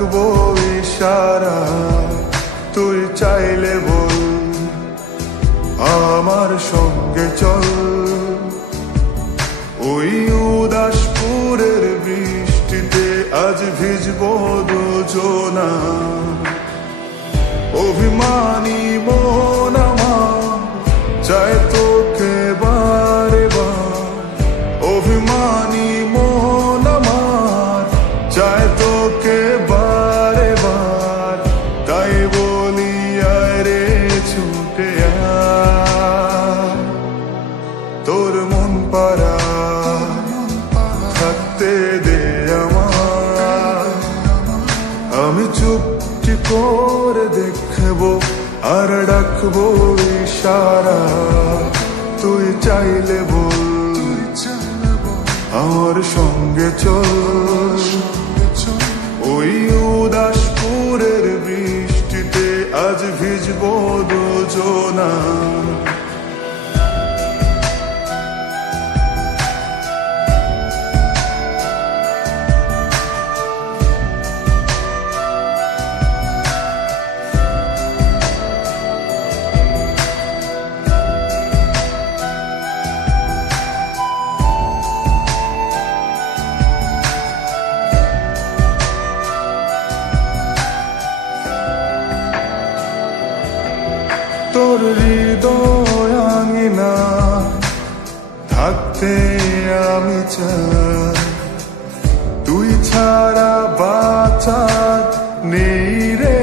ডাকবো ইশারা, তুই চাইলে বল আমার সঙ্গে চল। ওই উদাসপুরের বৃষ্টিতে আজ ভিজবো দুজনা, অভিমানী মন আমার চায় তোকে বারে বার, অভিমানী মন আমার চায় তোকে বারে বার। তাই বলি আয় রে ছুটে আয়, তোর মন পাড়া থাকতে দে আমার। আমি চুপটি করে দেখবো আর ডাকবো ইশারা, তুই চাইলে বল আমার সঙ্গে চল। ওই উদাসপুরের বৃষ্টিতে আজ ভিজবো দুজনা। তোর হৃদয় আঙিনা থাকতে আমি চাই, তুই ছাড়া বাঁচার নেই রে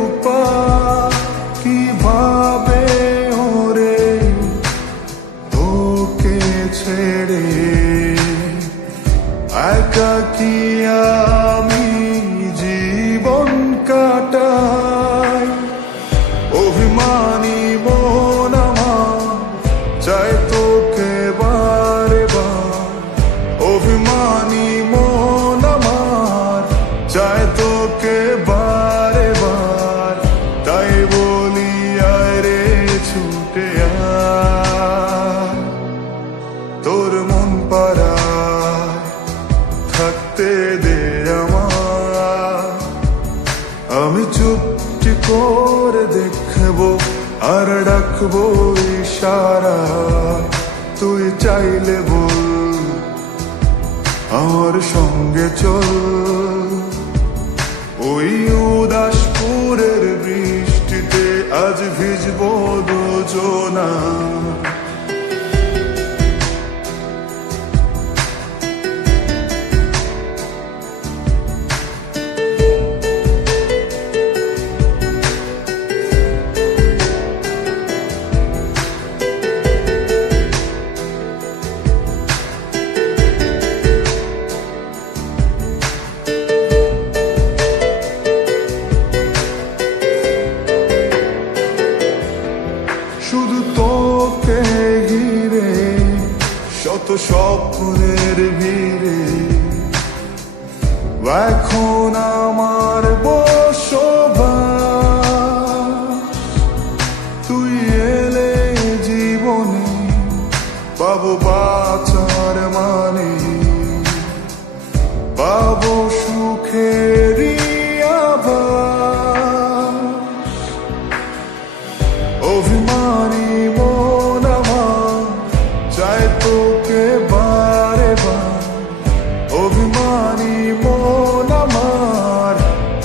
উপায়। কিভাবে ওরে তোকে ছেড়ে একাকী আমি জীবন কাটাই। অভিমানী মন আমার চায় তোকে বারে বার, অভিমানী মন আমার চায় তোকে বারে বার। তাই বলি আয় রে ছুটে আয়, তোর মন পাড়া থাকতে দে আমার। আমি চুপটি করে দেখবো আর ডাকবো ইশারা, তুই চাইলে বল আমার সঙ্গে চল। ওই উদাসপুরের বৃষ্টিতে আজ ভিজবো দুজনা। শুধু তোকে ঘিরে শত স্বপ্নের ভিড়ে এখন আমার বসবাস। তুই এলে জীবনে পাবো বাঁচার মানে, পাবো সুখেরই আভাস। অভিমানী মন আমার চায় তোকে বারে বার, অভিমানী মন আমার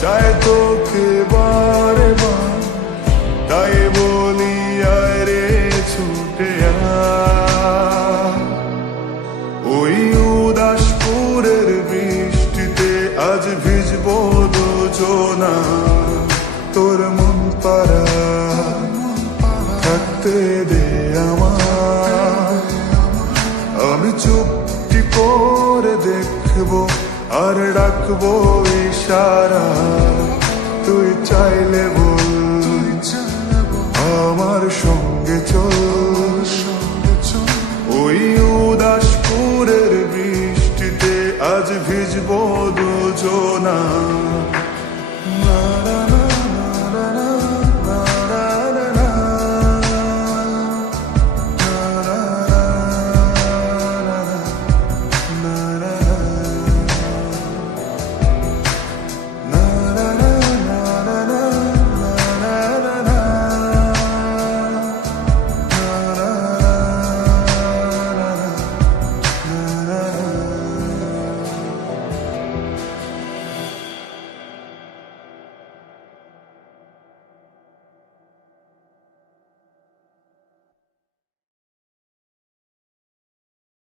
চায় তোকে বারে বার। তাই বলি আয় রে ছুটে আয়, ওই উদাসপুরের বৃষ্টিতে আজ ভিজবো দুজনা। তোর মন পাড়া থাকতে দে আমার। আমি চুপটি করে দেখবো আর ডাকবো ইশারা, তুই চাইলে বল আমার সঙ্গে চল।